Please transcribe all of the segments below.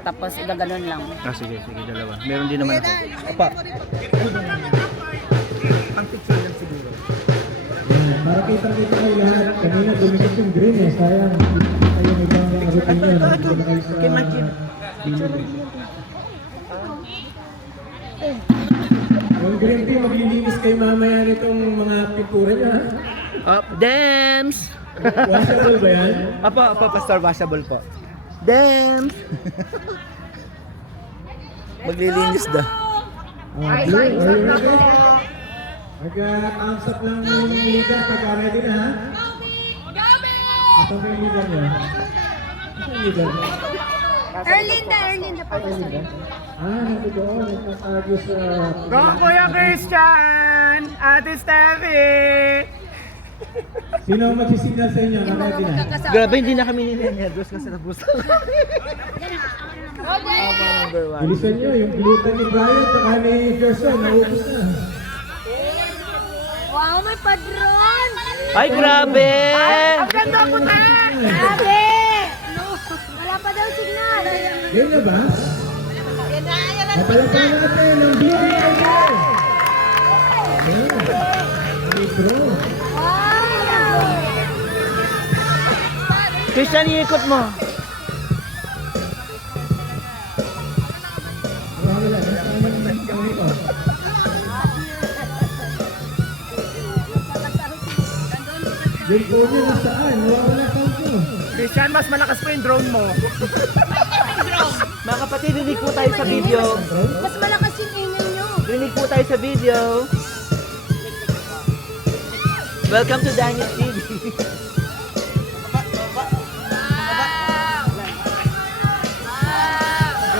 tapos igaganon lang. Ah, sige, sige, dalawa. Meron din naman ako. Apa. Ang picture lang siguro. Para kita-kita kayo lahat. Kanina dumikit yung green eh. Sayang. Kayo may ibang routine yun. Yung green tea, maglilinis kayo mamaya nitong mga pintura niya. Up, dance! Washable ba yan? Apa, pastor, washable po. Dance! Maglilinis daw. Blue, are you ready? Mag-thumbs up lang yung leader pagka ready na ha? Ito ba yung leader niya? Ito yung leader niya? Erlinda pa. Nandito doon. Nagkatago sa... Go, Kuya Christian! Ate Steffi! Sino ang magsisignal sa inyo? Ready na? Grabe, hindi na kami nilinervous kasi nabus. Number one. Bilisan nyo, yung gluten ni Brian at ni Gerson, naubos na. Wow, may padron! Ay, grabe! Ang ganda po na! Grabe! No, wala pa daw signal. Yan na ba? Papalapan natin ang BBI mo! Ayan. Libro. Wow! Christian, iikot mo. Wala, nasaan ang kamay ko? Yung phone niya nasaan? Wala sound ko. Christian, mas malakas pa yung drone mo. Mga kapatid, rinig po tayo sa video. Mas malakas yung ingay nyo. Rinig po tayo sa video. Welcome to Daniel TV.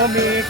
Comic.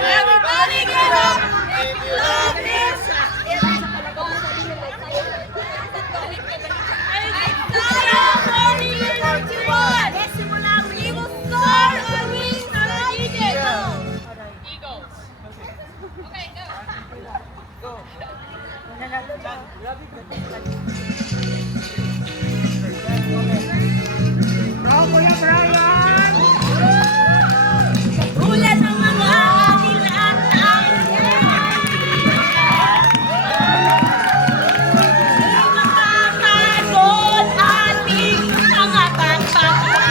Everybody get up if you love this. We will start when we start Eagles. Okay, go. Ulan ng mga agilaan. Makakagod ating mga pagpapalala.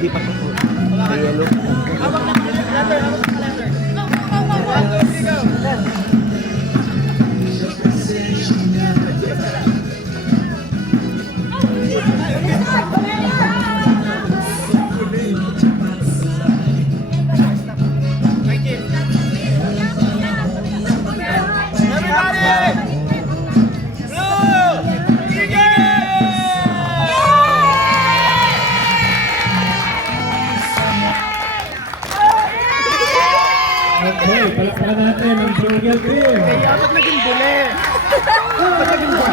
Hindi pa po. May yellow. Okay, palakpakan natin ang Blue Eagle team. Kaya ba't naging bule? Ba't naging bule?